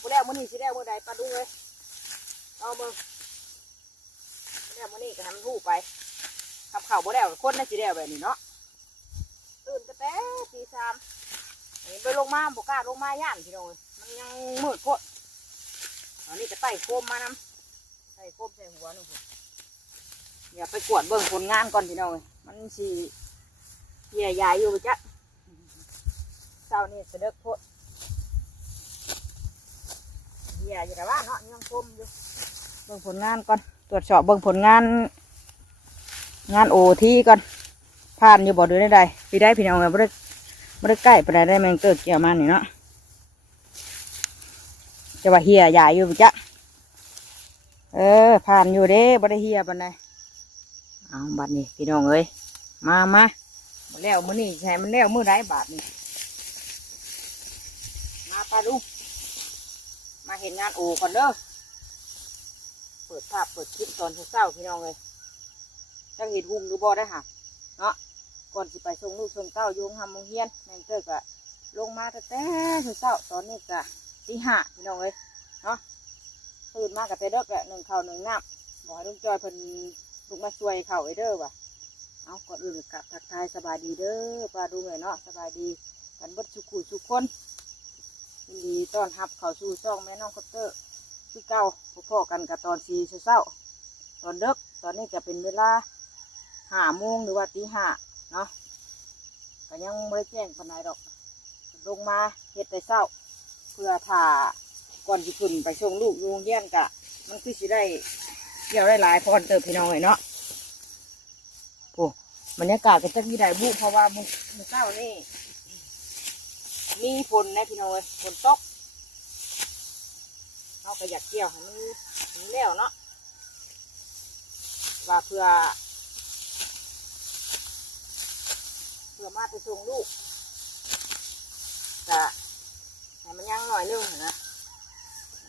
บ่แล้วมื้อนี้สิแล้วมื้อใดปลาดุงเลยเอามือบ่แล้วมื้อนี้ก็ให้มันฮู้ไปขับเข่าวบ่แล้วคนน่าสิแล้วแบบนี้เนาะตื่นแต่แต่ตีสามนนี้ไปลงมาบ่กล้าลงมาย่านพี่น้องมันยังมืดโพดตอนนี้จะไต่โคมมานำไต่โคมใส่หัวหนึงพุ่นอย่าไปกวดเบิ่งผลงานก่อนพี่น้องมันสิเหี่ยยายอยู่จ้ะเช้านี้เสด็จโพด เฮียอยู่แต่ว่าเนาะยังชมอยู่เบิ่งผลงานก่อนตรวจสอบเบิ่งผลงาน งานโอทีก่อนผ่านอยู่บ่ดูได้ใดพี่ได้พี่น้องแบบบ่ได้บ่ได้ใกล้ไปได้ได้แมงเกิดเกี่ยวมานี่เนาะจะว่าเฮียใหญ่อยู่จ้ะเออ ผ่านอยู่เด้บ่ได้เฮียปานใดเอาบัดนี้พี่น้องเอ้ยมามามาแล้วมื้อนี้ใช่มันแล้วมื้อใดบาทนี่มาปลาดู มาเห็นงานโอก่อนเด้อเปิดภาพเปิดคลิปตอนเช้าพี่น้องเลยจังเห็นหุ่งหรือบ่ได้ค่ะเนาะก่อนสิไปส่งลูกส่งเต้าโยงทำมงเฮียนแม่งเกิดกะลงมาแต่แต่เช้าตอนนี้กะตีห้าพี่น้องเลยเนาะตื่นมากกับเตเด็กแหละหนึ่งเข้าหนึ่งน้ำบอกให้ลุงจอยเพิ่นลุกมาช่วยเข่าไอเด้อว่ะเอาก่อนอื่นกลับทักทายสบายดีเด้อป้าดูเลยเนาะสบายดีกันบดสุขุสุขคน ต้อนรับ เข้าสู่ช่องแม่น้องคอปเตอร์คือเก่าพอกันกับตอนสีเช้าตอนเด็กตอนนี้จะเป็นเวลาห้าโมงหรือว่าตีห้าเนาะก็ยังไม่ได้แจ้งปานใดดอก ลงมาเฮ็ดแต่เช้า เพื่อถ่าก่อนสิขึ้นไปส่งลูกโรงเรียนกะ มันคือสิได้เกี่ยวได้หลายพอนเติบพี่น้องเลยเนาะโอ้บรรยากาศก็จะมีได้บุเพราะว่ามื้อเช้านี่มีฝนนะพี่น้องเอ้ยฝนตก เขาก็อยากเกี่ยวให้มันมันแล้วเนาะว่าเพื่อ เพื่อมาไปส่งลูกจะให้มันยังหน่อยนึงนะ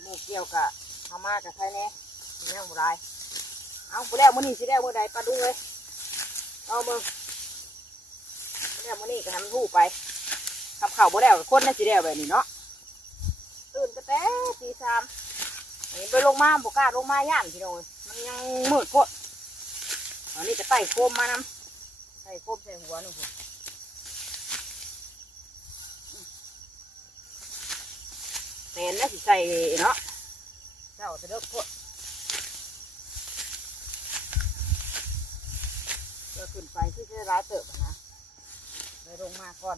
หมูเกี่ยวกับเขามากับใครแน่มันยังบ่ได้เอาไปแล้วมื้อนี้สิแล้วมื้อใดปลาดุงเลยเอาเบิ่งไปแล้วมื้อนี้ก็ให้มันหู้ไปขับเข่าบ่แล้วคนน่าสิแล้วแบบนี้เนาะตื่นแต่แต่ตีสาม อันนี้ไปลงมาบ่กล้าลงมาย่านพี่น้องเอ้ยมันยังมืดโพดตอนนี้จะไต่โคมมานำไต่โคมใส่หัวหนึงพุ่นแมนน่าสิใส่เนาะเจ้าจะเลิกโพดเดี๋ยวขึ้นไปที่จะร้ายเติบนะเลยลงมาก่อน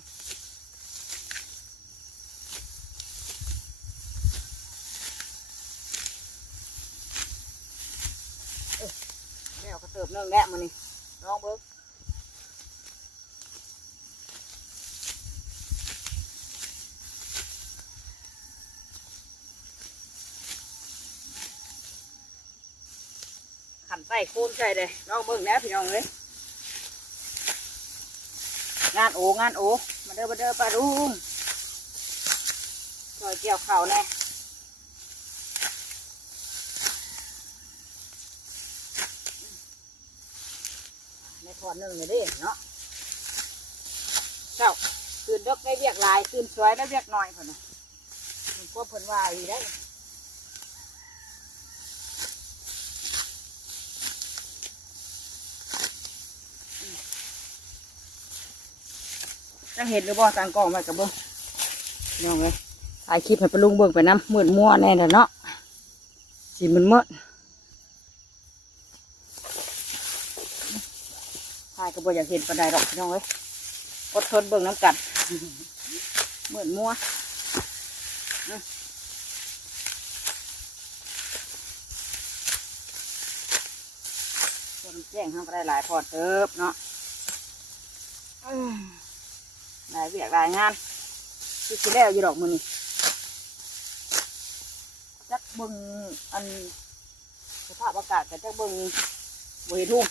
แมวก็เติ บเนื่องแน่มันนี่ลองเบิ้งขันไส้โคนใช่เลยลองเบิ้งแล้วพี่น้องเลยงานโองานโอมาเด้อมาเด้อปลาดุงซอยเกี่ยวเข่าแน่ ในหนึ่งเลยเดิเนาะเจ้าตื่นดกได้เรียกหลายตื่นสวยได้เรียกน้อยคนนะมันก็เพิ่นว่าอีได้จังเห็นหรือบ่ต่างกล้องไว้กับเบิ้งน้องเลยถ่ายคลิปให้ปลุงเบิ้งไปน้ำมืดมัวแน่เด้อเนาะสีมันมืด ทาย ก็บ่อยากเห็นปานใดหรอกพี่น้องเอ้ยอดทนเบิ่งน้ำกัดเหมือนมัวคนแจ้งทำก็ได้หลายพอเติบเนาะหลายเวียกหลายงานที่สิแล้วอยู่ดอกมือนี่จักเบิ่งอันสภาพอากาศกับจักเบิ่งบ่เห็นทุ่ง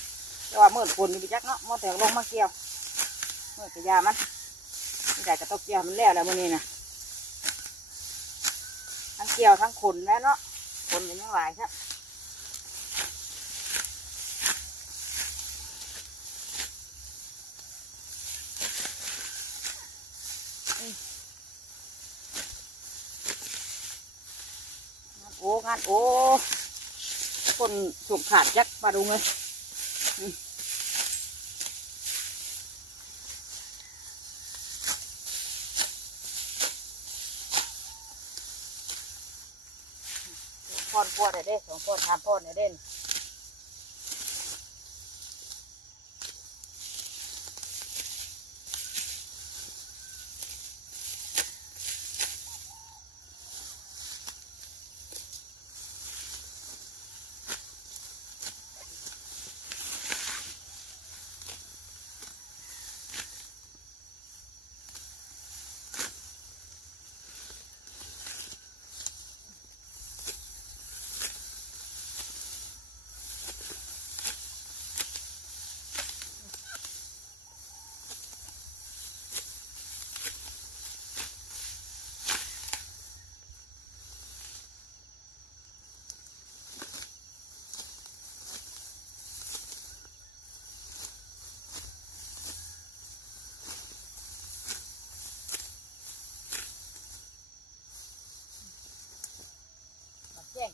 แต่ว่าเมื่อฝนอยู่ไปจักเนาะมอแต่ลงมาเกี่ยวเมื่อกระยามันไม่ได้กระตกเกี่ยวมันแล้วแล้วมื้อนี้นะทั้งเกี่ยวทั้งขนแล้วเนาะขนเป็นยังหลายครับโอ้งานโอ้คนสุกขาดจักมาดูเลย พอนพ่อได้เด้สองพอนสามพอดได้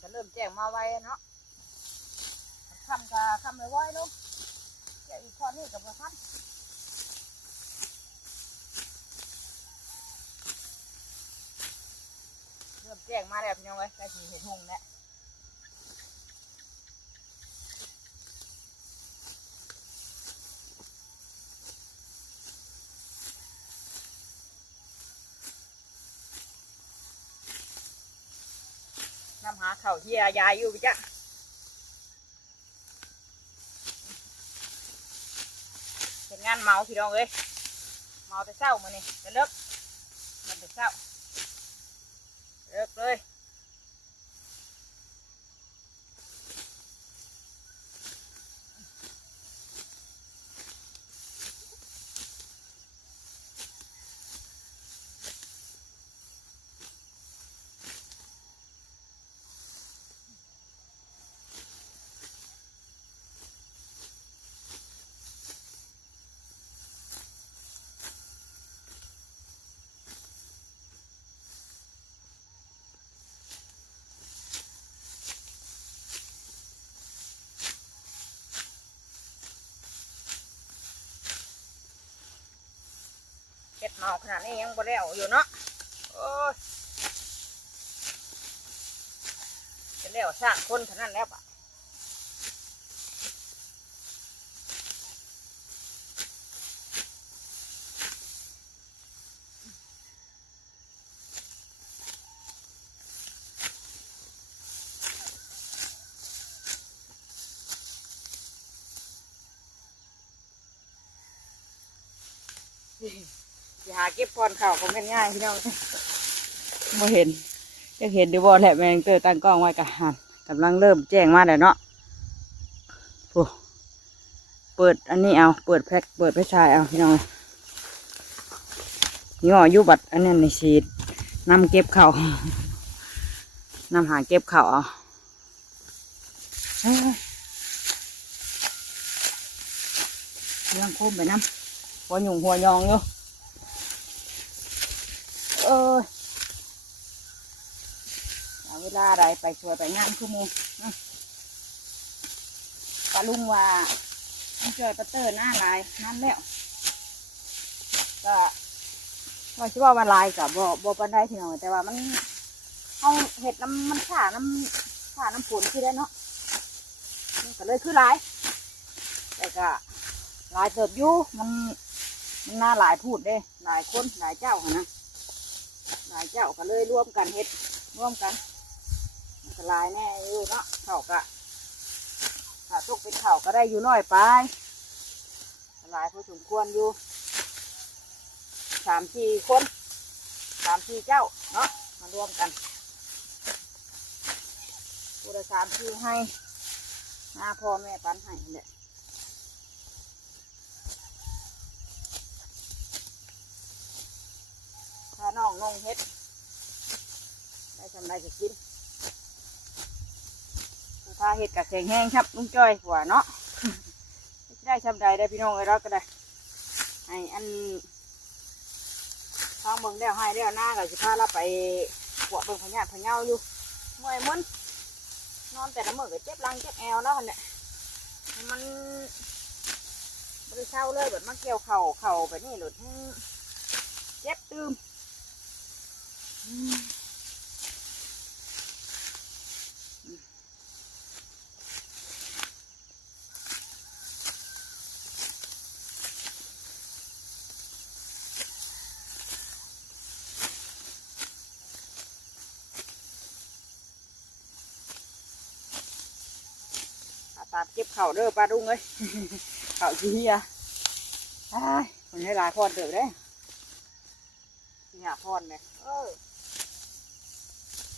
ก็เริ่มแจ้งมาไว้เนาะคำกับคำไว้ไว้ลูกแจ้งอีกข้อนี้กับประทันเริ่มแจ้งมาแล้วพี่น้องเอ้ยใกล้ถึงเห็นหงแล้ว หาเข่าวที่ยายอยู่จ้ะเห็นงานเมาพี่น้องเอ้ยเมาแต่เศร้ามานี่จะเลิกมันแต่เศร้าเลิกเลย ดเมาขนาดนี้ยังบ่แล้วอยู่เนาะโอ้ยจะแล้วสร้างคนเท่านั้นแล้วปะอ ย่าหาเก็บพรเข่าวของกันง่ายพี่น้องบ่เห็นจะเห็นดูบ่แหละแมงเตอร์ตั้งกล้องไว้กับหันกำลังเริ่มแจ้งมาแล้วเนาะโอ้เปิดอันนี้เอา เปิดแพ็คเปิดไปชายเอาพี่น้องนี่อ่อยุบัตรอันนี้ในสีดนำเก็บเข่านำหาเก็บเข่าเอาเอ้ยเรื่องโคมไปน้ำหัวหยุ่งหัวยองอยู่ เออเอาเว ลาอะไรไปช่วยไปงานคือมูปลาลุงว่าต้องช่วยปลาเตอร์หน้าลายนั่นแล้วก็ว่าชิว่าวันลายกับบ่บ่ปันได้ทีหน้องแต่ว่ามันเอาเห็ดน้ำมันขาน้ำขาน้ำฝนที่ได้เนาะมันก็เลยคือลาย แต่ก็ลายเติบอยู่มันมันน่าหลายพูดเด้หลายคนหลายเจ้าหนะหลายเจ้าก็เลยร่วมกันเฮ็ดร่วมกัน ก็หลายแน่อยู่เนาะเขาก็ถ้าตกเป็นเขาก็ได้อยู่น้อยไปหลายพอสมควรอยู่สามสี่คนสามสี่เจ้าเนาะมารวมกันกูละสามสี่ให้หน้าพ่อแม่ปันให้เนั่นแหละถ้าน้องนงเฮ็ดได้ทำไรก็กิน พาเห็ดกับแข็งแห้งครับลุงจ้อยหัวเนาะได้ทำไรได้พี่น้องไอ้เราก็ได้ให้อันทางเบิ่งแล้วให้แล้วหน้าก็สิพาเราไปขวบเบิ่งพญาพญาอยู่เมื่อยมึนนอนแต่ละมื้อก็เจ็บหลังเจ็บแอวแล้วหั่นแหละมันบ่ได้เช้าเลยแบบมาเกี่ยวเข่าเข่าไปนี่หลุดเจ็บตืมามเก็บเข่าวเด้อปลาดุงเอ้ย เข่าวชี้อะอ้ายมันให้ลายพรเติบเด้สี่หาพรเนี่ยเออ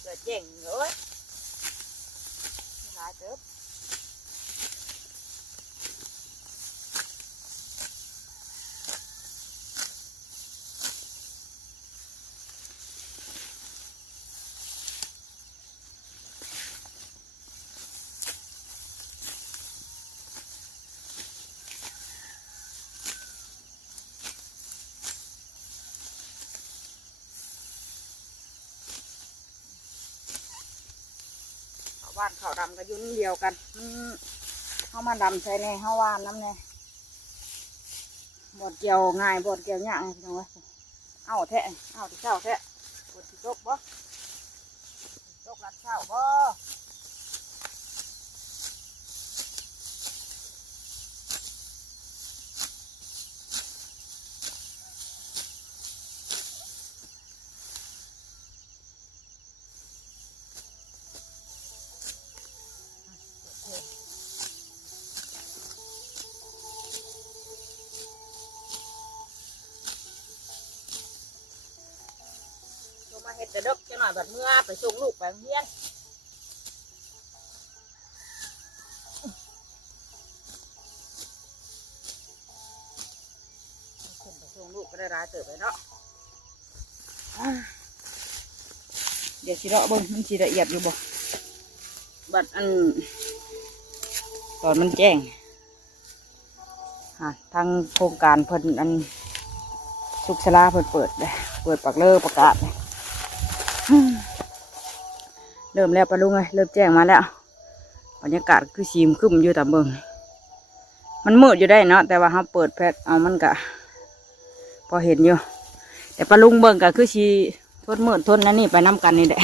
เกิดเจ๋งเลยลายเต๋อ บ้านข้าวดำก็ยุ่นเดียวกันเข้ามาดำใช่ใน่เข้าว่านน้ำใน่บดเกี่ยวง่ายบดเกี่ยวยากไงพี่น้องเอ้ยเอาแทะเอาที่เช่าแทะบดที่ตกบ่ตกรัดเช่าบ่ แต่เด็กจะหน่อยบัดเมื่อไปส่งลูกไปโรงเรียนขึ้นไปส่งลูกก็ได้ร้ายเติบไปเนาะอ่าเดี๋ยวสิเลาะเบิ่งมันสิละเอียดอยู่บ่บัดอันตอนมันแจ้งฮะทางโครงการเพิ่นอันสุขสลาเพิ่นเปิดเลยเปิดปากเลิกประกาศ เริ่มแล้วปะลุงเลยเริ่มแจ้งมาแล้วบรรยากาศคือซีมขึ้นอยู่แต่เบิงมันมืดอยู่ได้เนาะแต่ว่าเขาเปิดแพทเอามันกะพอเห็นอยู่ แต่ปะลุงเบิ่งกะคือชีทนมืดทนนั่นนี่ไปน้ำกันนี่แหละ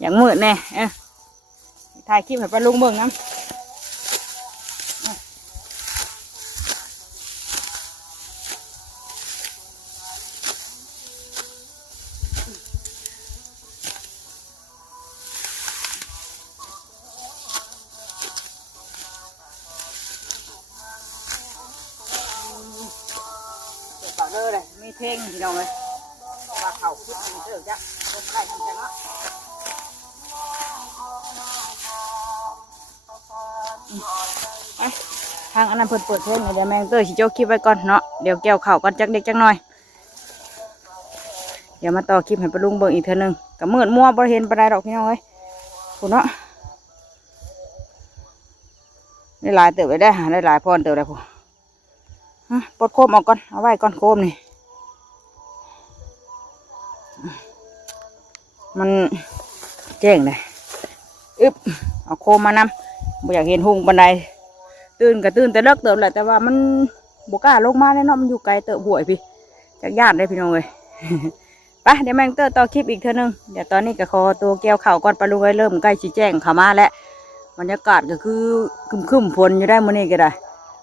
อย่างมืดแน่เออถ่ายคลิปให้ปะลุงเบิ่งน้ำ ทางอันนั้นเปิดเปิดเพลงเดี๋ยวแมงเตอร์สิโจคลิปไว้ก่อนเนาะเดี๋ยวเกี่ยวเข่าก่อนจักเด็กจักหน่อย เดี๋ยวมาต่อคลิปให้ปลุงเบิ่งอีกเทื่อหนึงกับมืดมัวบ่เห็นปานใดดอกพี่น้องเอ้ยคุณเนาะได้หลายเติบไปได้หาได้หลายพรเติบได้พูฮะปลดโคมออกก่อนเอาไว้ก่อนโคมนี่มันแจ้งเลยอึบเอาโคมมานำบ่อยากเห็นหุงบันได ตื่นก็ตื่นแต่เลิกเติบแหละแต่ว่ามันบกล้าลงมาแน่เนอนมันอยู่ไกลเติบห่วยพี่จากญาติได้พี่น้องเลยไปเดี๋ยวแมงเตอร์ต่อคลิปอีกเท่านึงเดี๋ยวตอนนี้ก็ขอตัวเกี่ยวเข่าก่อนปลาลุงไว้เริ่มใกล้ชี้แจ้งขามาแล้วบรรยากาศก็คือคึมๆฝนอยู่ได้มื้อนี้ก็ได้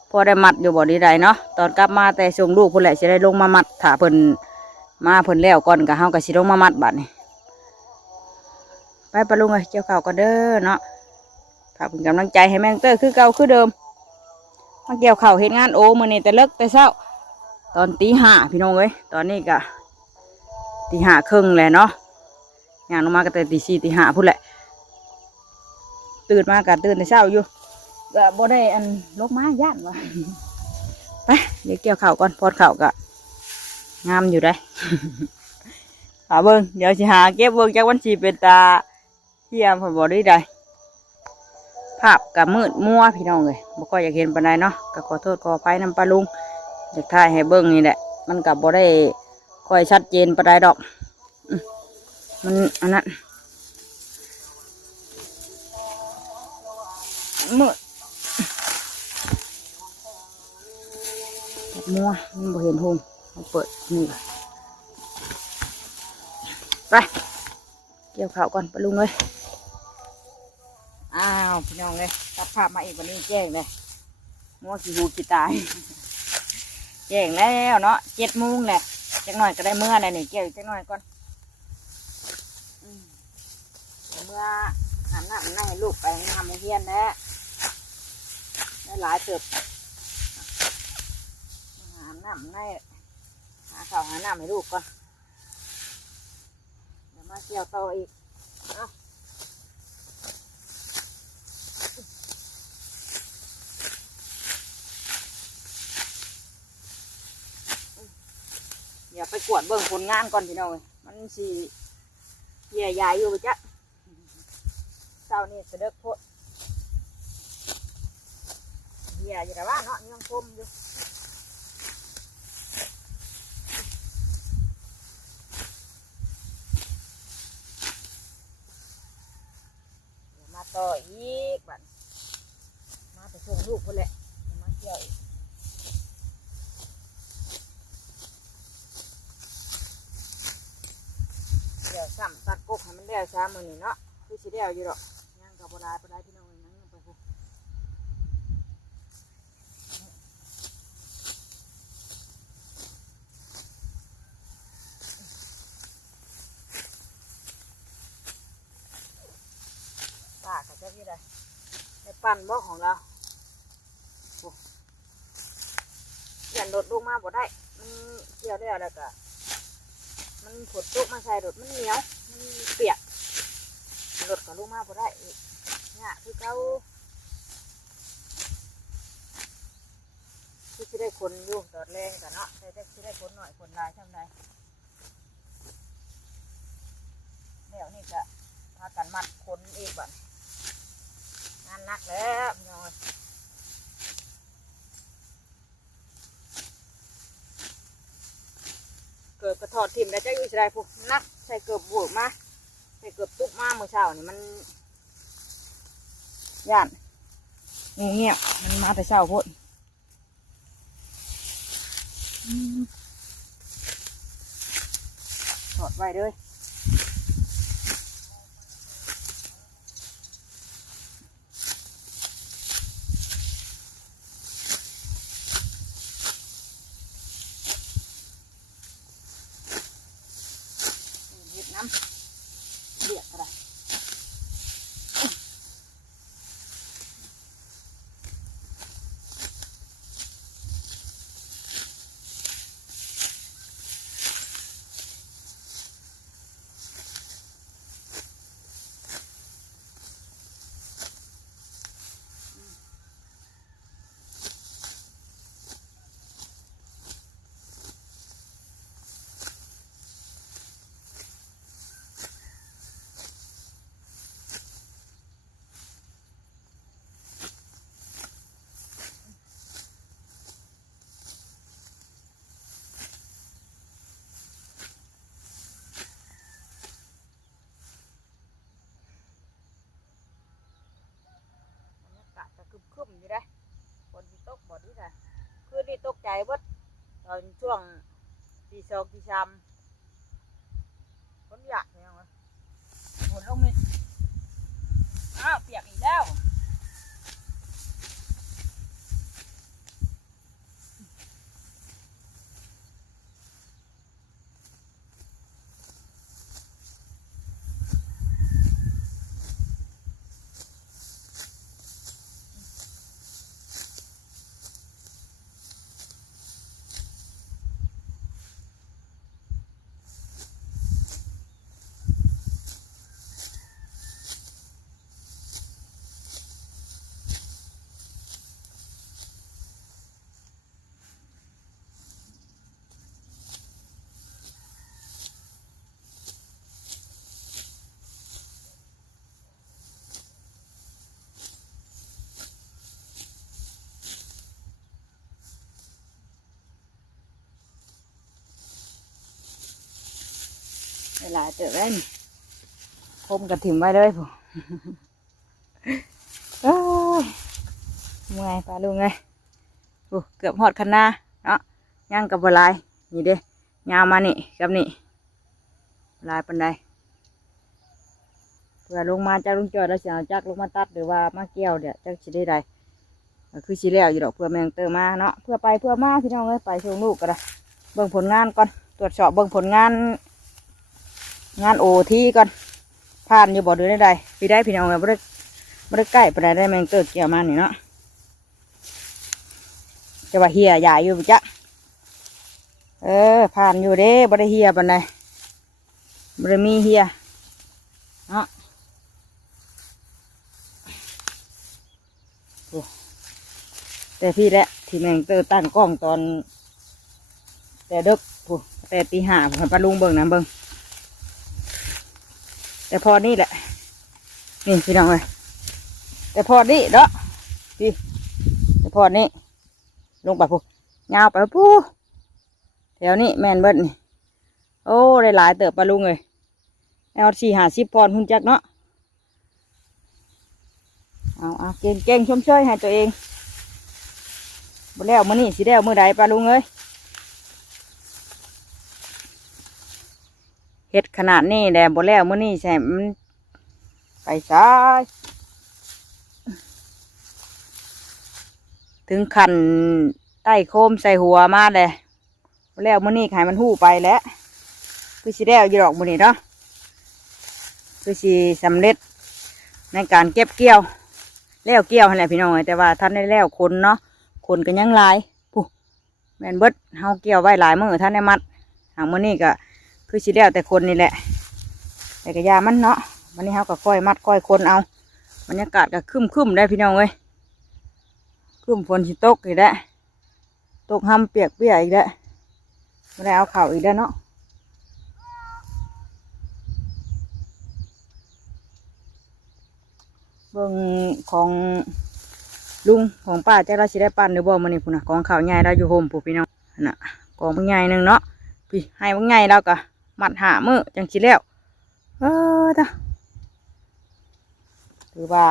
พอได้มัดอยู่บ่ดีใดเนาะตอนกลับมาแต่ส่งลูกพิ่นแหละสิได้ลงมามัดถาเพิ่นมาเพิ่นแล้วก่อนก็เฮาก็สิลงมามัดบัดนี้ไปปะลุงเอ้ยเกี่ยวข้าวก่อนเด้อเนาะฝากเป็นกำลังใจให้แมงเตอร์คือเก่าคือเดิม มาเกี่ยวเข้าเฮ็ดงานโอ้มื้อนี้แต่เลิกแต่เช้า ตอนตีห้าพี่น้องเอ้ยตอนนี้ก็ตีห้าครึ่งแล้วเนาะงานลงมาก็แต่ตีสี่ตีห้าพุ่นแหละ ตื่นมาก็ตื่นแต่เช้าอยู่ก็บ่ได้อันลกมาย่านวะไปเดี๋ยวเกี่ยวเข่าก่อนพอดเข่าก็งามอยู่ได้หาเบิ้งเดี๋ยวสิหาเก็บเบิ้งจากวันสีเป็นตาเทียมผลบ่ได้ใด ภาพกับมืดมัวพี่น้องเลยบ่ก็อยากเห็นปานใดเนาะก็ขอโทษขออภัยน้ำปลาลุงจากท่ายให้เบิ้งนี่แหละ มันกับบ่ได้ค่อยชัดเจนปานใดดอก มันอันนั้นมืดมัวมันบ่เห็นหงมันเปิดนี่ไปเกี่ยวข้าวก่อนปลาลุงเลย อ้าวพี่น้องเลยตัดภาพมาอีกวันนี้แจ้งเลยมัวกี่หูกี่ตาย แจ้งแล้วเนาะเจ็ดโมงแหละจักหน่อยก็ได้เมื่อไหร่นี่เกี่ยวจักหน่อยก่อนเมื่อหาหน้ามันให้ลูกไปทำเรียนแล้วได้หลายเติบหาหน้ามันให้หาข้าวหาน้ำให้ลูกก่อนเดี๋ยวมาเกี่ยวโตอีกเอาอย่าไปก วดเบิ่งผลงานก่อนพี่น้องเอ้ยมันสิเหี้ยยายอยู่ปจ๊ะเช้านี่จะเลิกโพดเหี้ยอยู่แต่ว่าเนาะยังคมอยู่มาต่ออีกบัดมาไปส่งลูกคนแหละมาเกี่ยวอีก เดี๋ยวซ้ำตัดกกให้มัน แล้วช้ามือนี่เนาะคือสิแล้วอยู่ดอกย่างกับโบราณโบราณพี่น้องเอ้ยนั่งไปพูปากกับเจ้าพี่ได้ในปั่นบ่ของเราโอ้ยันโดดลงมาบ่ได้มันเกี่ยวได้แล้วก็ มันผดตุกมาใส่รถมันเหนียว มันเปียกรถก็ลงมาพอได้อีกเนี่ยคือเขาคือจะได้คนอยู่ตอดแรงกันเนาะแต่จะได้คนหน่อยคนลายทำไดเดี๋ยวนี่จะพากันมัดคนอีกบ่นงานนักแล้วเน้อย เกิดกระถอดทิมแล้วจะอยู่สิไรพวกนักใส่เกือบบวกมาใส่เกือบตุ๊กมาเมื่อเช้านี่มันย่านงูเงียบมันมาแต่เช้าพุ่นถอดไว้เลยเห็ดน้ำเรียกอะไรบรรยากาศจะ คึมคึมๆอยู่ได้ฝนตกบ่ดีค่ะคืนนี้ตกใจวัดตอนช่วงตีสองตีสามฝนหยากเนี่ยฝนลงนี่อ้าวเปียกอีกแล้ว เวลาเจอได้นี่พมกระถิ่มไว้เลยผมอ้ยเมื่อยปลาลุงเลยโอ้เกือบหอดคันนาเนาะย่างกับบหลายนี่เด้ยาวมานี่กับนี่ลายปันใดเพื่อลงมาจากลุงจอยแล้วเสียจากลงมาตัดหรือว่ามาเกี่ยวเดี๋ยวจักสิได้ใดคือสิแล้วอยู่ดอกเพื่อแมงเตอมาเนาะเพื่อไปเพื่อมาพี่น้องเอ้ยไปชมลูกก็ได้เบิ่งผลงานก่อนตรวจสอบเบิ่งผลงาน งานโอที่ก่อนผ่านอยู่บ่อดูได้ใดพี่ได้พี่น้องเอ้ยบ่ได้บ่ได้ใกล้ไปานใดได้แมงเตอเกี่ยวมานี่เนาะจะว่าเฮียใหญ่อยู่ปะจ๊ะเออผ่านอยู่เด้บ่ได้เฮียปานใดบ่ได้มีเฮียเนาะแต่พี่แหละที่แมงเตอตั้งกล้องตอน แต่เด็กผู้แต่ตีห้าผมปลาลุงเบิ่งนะเบิ่ง แต่พอนี่แหละ นี่พี่น้องเลยแต่พอนี่เนาะพี่แต่พอนี่ลงไปพูยาวไปพูแถวนี้แมนเบิดนี่ โอ้ได้หลายเติบปลาลุงเลยแอลสี่หาสิบพรหุ่นจักเนาะเอาเอาเก่งเก่งชมเชยให้ตัวเองบ่แล้วมื้อนี้สิแล้วมื้อใดปลาลุงเอ้ย เฮ็ดขนาดนี้แหละบ่แล้วมื้อนี้ใช่มันไปซ้ายถึงขันใต้โคมใส่หัวมาเลยบ่แล้วมื้อนี้ขายมันหู้ไปแล้วคือสิแล้วอยู่ดอกมื้อนี้เนาะคือสิสำเร็จในการเก็บเกี่ยว แล้วเกี่ยวแหละพี่น้องเอ้ยแต่ว่าท่านได้แล้วคนเนาะคนก็ยังลายผู้แมนเบิดเฮาเกี่ยวไว้หลายมื้อท่านได้มัดหางมื้อนี้ก็ คือสิแล้วแต่คนนี่แหละแต่กระยามันเนาะวันนี้เขาก็ค่อยมัดค่อยคนเอาบรรยากาศก็คึมคึมได้พี่น้องเอ้ยคึมฝนสิตกอีกแล้วตกห้ำเปียกเปียกอีกแล้วไม่ได้เอาเข่าอีกแล้วเนาะเบิ่งของลุงของป้าเจ้าเราสิได้ปั้นหรือบ่มันนี่พุ่นนะกองข่าวใหญ่เราอยู่โฮมปุ๊พี่น้องน่ะกองมันใหญ่หนึ่งเนาะพี่ให้ว่าไงแล้วก็ มัดหาเมื่อจังสิแล้ว เออจ้ะถือว่า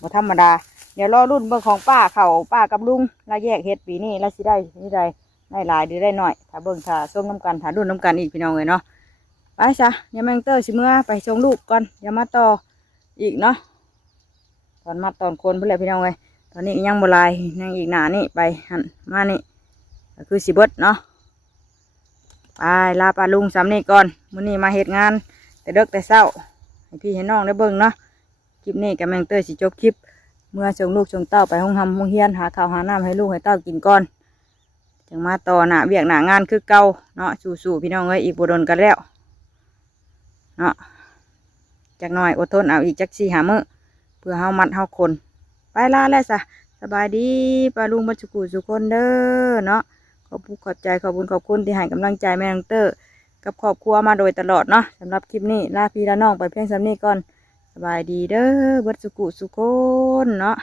บ่ธรรมดา เดี๋ยวรอรุ่นเบิ่งของป้าเขาป้ากับลุงเราแยกเฮ็ดปีนี้เราสิได้นี่ได้ได้หลายหรือได้หน้อย ถ้าเบิ่งถ้าส่งน้ำกันถ้ารุ่นน้ำกันอีกพี่น้องเลยเนาะไปซะย่าแมงเตอร์สิเมื่อไปส่งลูกก่อนยามาต่ออีกเนาะตอนมาตอนคนเพื่อนพี่น้องเลยตอนนี้ยังบลายยังอีกหนานี่ไปหันมานี่ก็คือสิบดเนาะ ไปลาปลาลุงสำนี่ก่อนมื้อนี้มาเฮ็ดงาน แต่เด็กแต่เช้าให้พี่ให้น้องได้เบิ่งเนาะคลิปนี้กับแมงเตอร์สิจบคลิป เมื่อส่งลูกส่งเต้าไปห้องทำห้องเฮียนหาข้าวหาน้ำให้ลูกให้เต้ากินก่อนจังมาต่อหน้าเบียกหน้างานคือเก่าเนาะสู้ๆพี่น้องเอ้ยอีกบุดนกันแล้วเนาะจักหน่อยอดทนเอาอีกจักสี่หามือเพื่อเฮามัดเฮาคน ไปลาแล้วซะสบายดีปลาลุงบัจจุกุสุคนเด้อเนาะ ขอบคุณขอบใจขอบคุณขอบคุณที่ให้กำลังใจแม่น้องเตอร์กับครอบครัวมาโดยตลอดเนาะสำหรับคลิปนี้ลาพี่ลาน้องไปเพียงสำนี้ก่อนสบายดีเด้อเบัดสุกุสุคนเนาะ